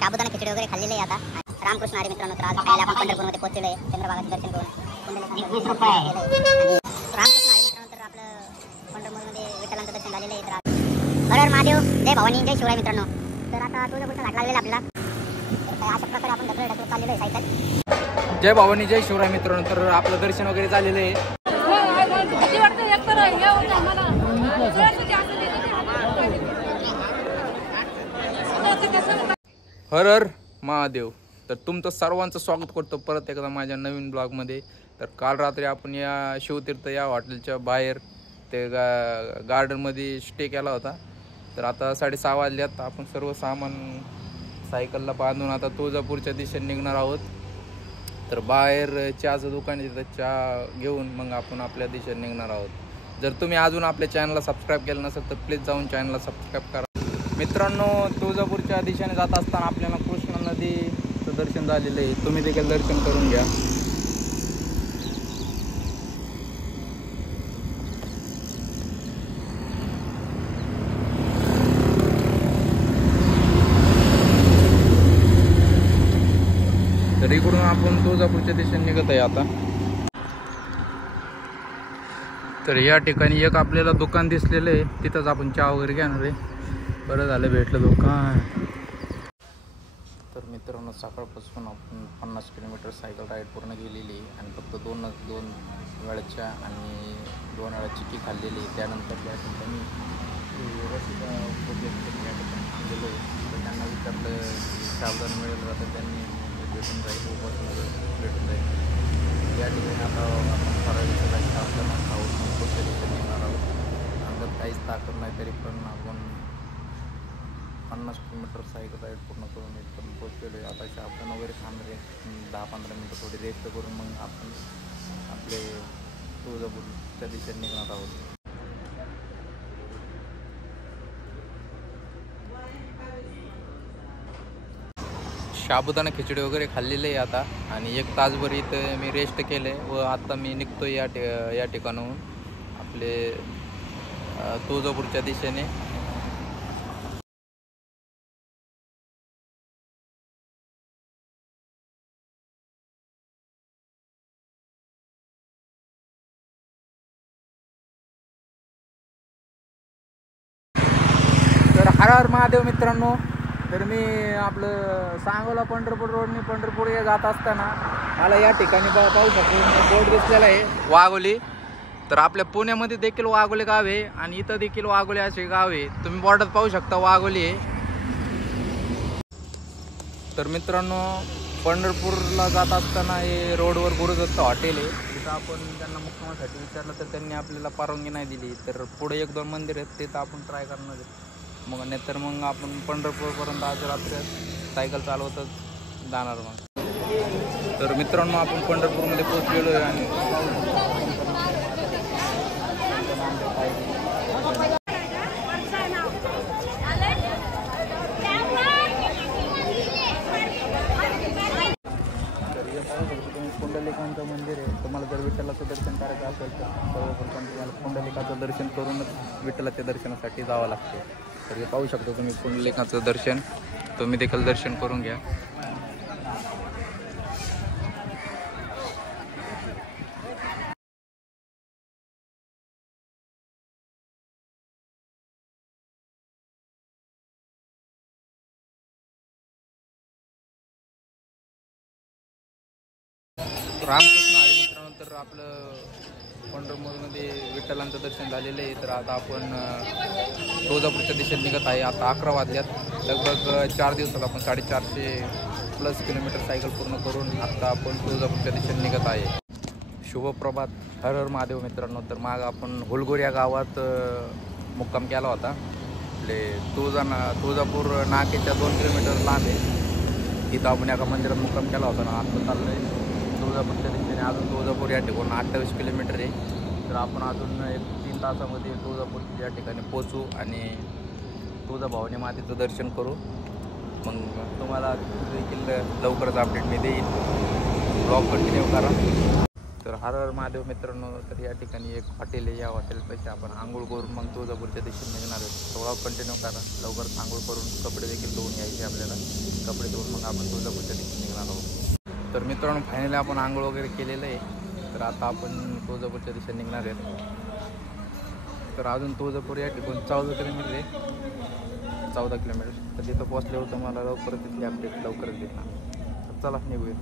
साबुदाणा खिचडी वगैरे खाल्लेली आहे आता. रामकृष्ण हरी मित्रांनो, तर आज खायला आपण पंढरपूरमध्ये पोहोचलेलो आहे. चंद्रभागाचं दर्शन करून 20 रुपये आणि रामकृष्ण हरी मित्रांनो, तर आपलं पंढरपूरमध्ये विठ्ठलांचं दर्शन झालेलं आहे. तर हर हर महादेव, जय भवानी, जय शिवराय मित्रांनो. तर आता तुळजापूरचा घाट लागलेला आपल्याला. तर अशा प्रकारे आपण ढकलत चाललेलो आहे सायकल. जय भवानी, जय शिवराय मित्रांनो. तर आपलं दर्शन वगैरे झालेलं आहे. हर हर महादेव. तर तुमचं सर्वांचं स्वागत करतो परत एकदा माझ्या नवीन ब्लॉगमध्ये. तर काल रात्री आपण या शिवतीर्थ या हॉटेलच्या बाहेर ते गार्डनमध्ये स्टे केला होता. तर आता 6:30 वाजल्यात. आपण सर्व सामान सायकलला बांधून आता तुळजापूरच्या दिशेने निघणार आहोत. तर बाहेर चहाचं दुकान आहे, तिथं चहा घेऊन मग आपण आपल्या दिशेने निघणार आहोत. जर तुम्ही अजून आपल्या चॅनलला सबस्क्राईब केलं नसेल तर प्लीज जाऊन चॅनलला सबस्क्राईब करा. मित्रांनो, तुळजापूरच्या दिशेने जात असताना आपल्याला कृष्णा नदीचं दर्शन झालेलं आहे. तुम्ही देखील दर्शन करून घ्या. तर इकडून आपण तुळजापूरच्या दिशेने निघत आहे आता. तर या ठिकाणी एक आपल्याला दुकान दिसलेलं आहे, तिथंच आपण चहा वगैरे घेणार आहे. बरं झालं भेटलं दुकान. तर मित्रांनो, सकाळपासून आपण 50 किलोमीटर सायकल राईड पूर्ण केलेली आणि फक्त दोन वेळा चहा आणि 2 वेळा चिक्की खाल्लेली. त्यानंतर त्या ठिकाणी गेलो आहे. तर त्यांना विचारलं साबुदाणा मिळेल का, तर त्यांनी भेटून जाईल, उपासून भेटून जाईल. त्या ठिकाणी आता आपण ठराविक आपल्याला खाऊन पुढच्या दिवशी निघणार आहोत. अंगात काहीच ताकद नाही तरी पण आपण 50 किलोमीटर सायकल राईड पूर्ण करून इथपर्यंत पोहोचलेलो आहे. आता साबुदाणा वगैरे खाणार आहे. 10-15 मिनटं थोडी रेस्ट करून मग आपण आपले तुळजापूरच्या दिशेने निघणार आहोत. साबुदाणा खिचडी वगैरे खाल्लेली आहे आता आणि 1 तासभर इथं मी रेस्ट केले व आता मी निघतो या ठिकाणाहून आपले तुळजापूरच्या दिशेने. तर हर हर महादेव मित्रांनो. तर मी आपलं सांगोला पंढरपूर रोडने पंढरपूर जात असताना मला या ठिकाणी पाहू शकतो बोर्ड दिसलेला आहे वाघोली. तर आपल्या पुण्यामध्ये देखील वाघोली गाव आहे आणि इथं देखील वाघोली असे गाव आहे. तुम्ही बोर्डात पाहू शकता वाघोली आहे. तर मित्रांनो, पंढरपूरला जात असताना हे रोडवर गुरुदत्त हॉटेल आहे. तिथं आपण त्यांना मुक्कामासाठी विचारलं तर त्यांनी आपल्याला परवानगी नाही दिली. तर पुढे 1-2 मंदिर आहेत, तिथं आपण ट्राय करणार आहे. मग नाहीतर मग आपण पंढरपूरपर्यंत आज रात्री सायकल चालवतच जाणार. मग तर मित्रांनो, आपण पंढरपूरमध्ये पोहोचलेलो आहे आणि पुंडलिकांचं मंदिर आहे. तुम्हाला जर विठ्ठलाचं दर्शन करायचं असेल तर सर्वप्रथम तुम्हाला पुंडलिकाचं दर्शन करूनच विठ्ठलाच्या दर्शनासाठी जावं लागते. तर हे पाहू शकता तुम्ही पुंडलिकाचं दर्शन. तुम्ही देखील दर्शन करून घ्या. रामकृष्ण हरी मित्रांनो, तर आपलं पंढरपूरमध्ये विठ्ठलांचं दर्शन झालेलं आहे. तर आता आपण तुळजापूरच्या दिशेने निघत आहे. आता 11 वाजल्यात. लगभग 4 दिवसात आपण 450+ किलोमीटर सायकल पूर्ण करून आता आपण तुळजापूरच्या दिशेने निघत आहे. शुभप्रभात. हर हर महादेव मित्रांनो. तर माग आपण हुलगोर या गावात मुक्काम केला होता. आपले तुळजापूर नाकेच्या 2 किलोमीटर लांब आहे. इथं आपण एका मंदिरात मुक्काम केला होता ना. आता चाललं आहे तुळजापूरच्या दिशेने. अजून तुळजापूर या ठिकाणी 28 किलोमीटर आहे. तर आपण अजून 3 तासामध्ये तुळजापूर या ठिकाणी पोचू आणि तुळजाभवानी मातेचं दर्शन करू. मग तुम्हाला देखील लवकरच अपडेट मी देईन. ब्लॉग कंटिन्यू करा. तर हर हर महादेव मित्रांनो, तर या ठिकाणी एक हॉटेल आहे. या हॉटेलपाशी आपण आंघोळ करून मग तुळजापूरच्या दिशेने निघणार आहे. थोडा कंटिन्यू करा, लवकर आंघोळ करून कपडे देखील धुवून यायचे आपल्याला. कपडे धुवून मग आपण तुळजापूरच्या दिशेने निघणार आहोत. तर मित्रांनो, फायनली आपण आंघोळ वगैरे केलेलं आहे. तर आता आपण तुळजापूरच्या दिशेने निघणार आहेत. तर अजून तुळजापूर या ठिकाणी 14 किलोमीटर आहे. 14 किलोमीटर. तर तिथं पोहोचल्यावर तुम्हाला लवकरच तिथली अपडेट लवकरच देणार. तर चला निघूया.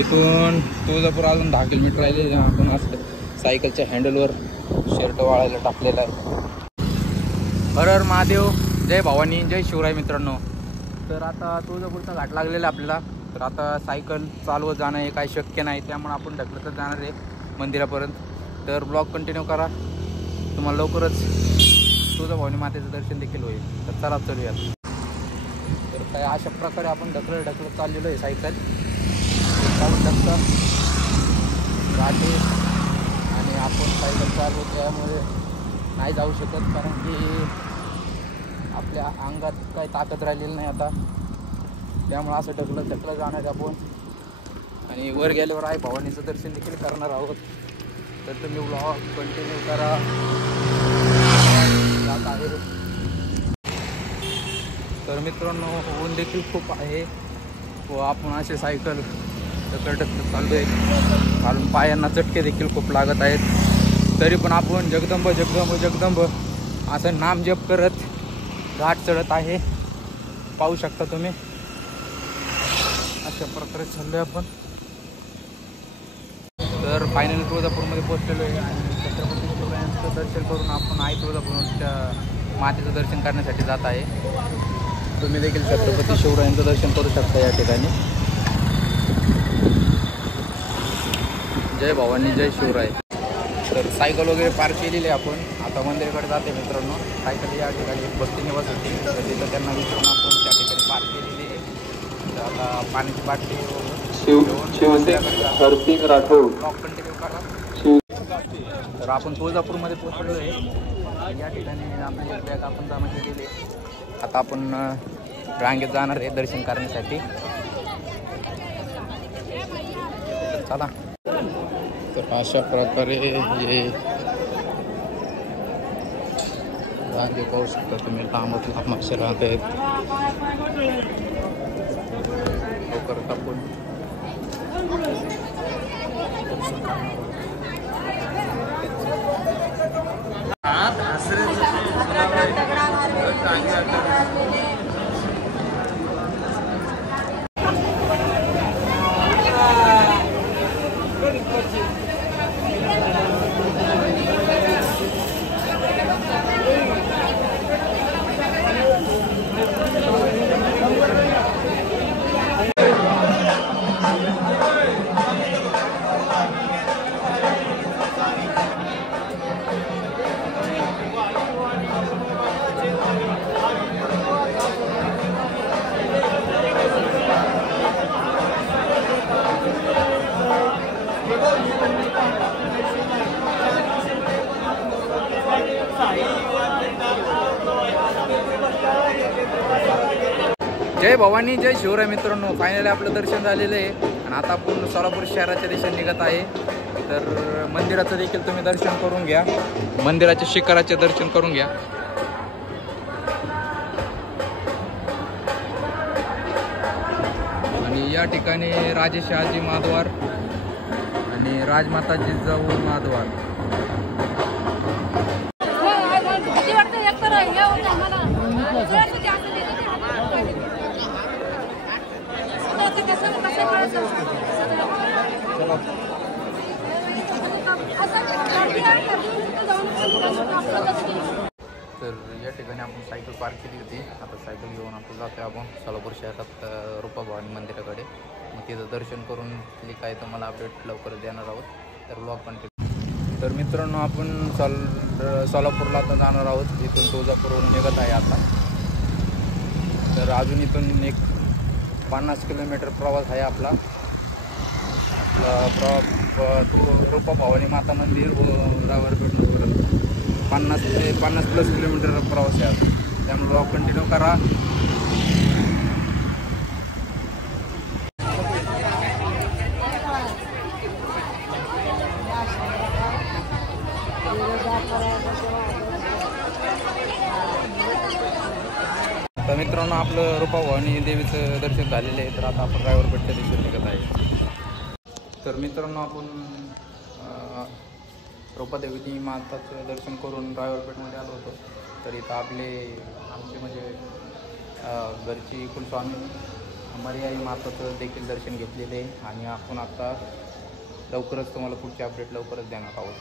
इथून तुळजापूर अजून 10 किलोमीटर राहिले. आपण असं सायकलच्या हँडलवर शर्ट वाळायला टाकलेला आहे. हर हर महादेव, जय भवानी, जय शिवराय मित्रांनो. तर आता तुळजापूरचा घाट लागलेला आहे आपल्याला. तर आता सायकल चालवत जाणं हे काही शक्य नाही, त्यामुळे आपण ढकलतच जाणार आहे मंदिरापर्यंत. तर ब्लॉग कंटिन्यू करा, तुम्हाला लवकरच तुळजाभवानी मातेचं दर्शन देखील होईल. तर चला चलूयात. तर काय अशा प्रकारे आपण ढकलत चाललेलो आहे सायकल. चालू शकता राहते आणि आपण सायकल चालवतो त्यामुळे नाही जाऊ शकत, कारण की आपल्या अंगात काही ताकद राहिलेली नाही आता. त्यामुळे असं ढकलत जाणार आपण. आणि वर गेल्यावर आई भवानीचं दर्शन देखील करणार आहोत. तर तुम्ही ब्लॉग कंटिन्यू करा. जात आहे. तर मित्रांनो, ऊन देखील खूप आहे व आपण असे सायकल ढकलत चाललो आहे. कारण पायांना चटके देखील खूप लागत आहेत. तरी पण आपण जगदंब जगदंब जगदंब असं नाम जप करत घाट चढत आहे. पाहू शकता तुम्ही, अशा प्रकारे चाललो आहे आपण. तर फायनली तुळजापूरमध्ये पोहोचलेलो आहे आणि छत्रपती शिवरायांचं दर्शन करून आपण आई तुळजापूरच्या मातेचं दर्शन करण्यासाठी जात आहे. तुम्ही देखील छत्रपती शिवरायांचं दर्शन करू शकता या ठिकाणी. जय भवानी, जय शिवराय. तर सायकल वगैरे पार्क केलेली आहे आपण. आता मंदिराकडे जाते मित्रांनो. सायकल या ठिकाणी एक भक्ती निवास होती, तर तिथं त्यांना विचारून आपण त्या ठिकाणी पार्क केलेली आहे. तर आता पाण्याची बाटली हरसिंग राठोड. ब्लॉग कंटिन्यू करा. तर आपण तुळजापूरमध्ये पोहोचलेलो आहे. या ठिकाणी आपली बॅग आपण जमा केलेली आहे. आता आपण रांगेत जाणार आहे दर्शन करण्यासाठी. चला. तर अशा प्रकारे हे रांगे पाहू शकता तुम्ही. लांब असे राहत आहेत. लवकरच आपण जय भवानी, जय शिवराय मित्रांनो. फायनली आपलं दर्शन झालेलं आहे आणि आता आपण सोलापूर शहराच्या दिशेने निघत आहे. तर मंदिराचं देखील तुम्ही दर्शन करून घ्या. मंदिराच्या शिखराचे दर्शन करून घ्या. आणि या ठिकाणी राजे शहाजी महाद्वार आणि राजमाता जिजाऊ महाद्वार. तर या ठिकाणी आपण सायकल पार्क केली होती. आता सायकल घेऊन आपण जातो आपण सोलापूर शहरात रूपाभवानी मंदिराकडे. मग तिथं दर्शन करून तिथली काय तुम्हाला अपडेट लवकर देणार आहोत. तर ब्लॉग कंटिन्यू. तर मित्रांनो, आपण सोलापूरला आता जाणार आहोत. इथून तुळजापूरवरून निघत आहे आता. तर अजून इथून एक 50 किलोमीटर प्रवास आहे आपला. रूपाभवानी माता मंदिर व 50 प्लस किलोमीटर प्रवास आहे. त्यामुळे ब्लॉग कंटिन्यू करा. आपलं रूपाभवानी देवीचं दर्शन झालेलं आहे. तर आता आपण रायवरपेठच्या दिशेने निघत आहे. तर मित्रांनो, आपण रूपादेवी माताचं दर्शन करून रायवरपेठमध्ये आलो होतो. तर इथं आमचे म्हणजे घरची कुलस्वामी मर्याई माताचं देखील दर्शन घेतलेलं आहे. आणि आपण आता लवकरच तुम्हाला पुढचे अपडेट लवकरच देणार आहोत.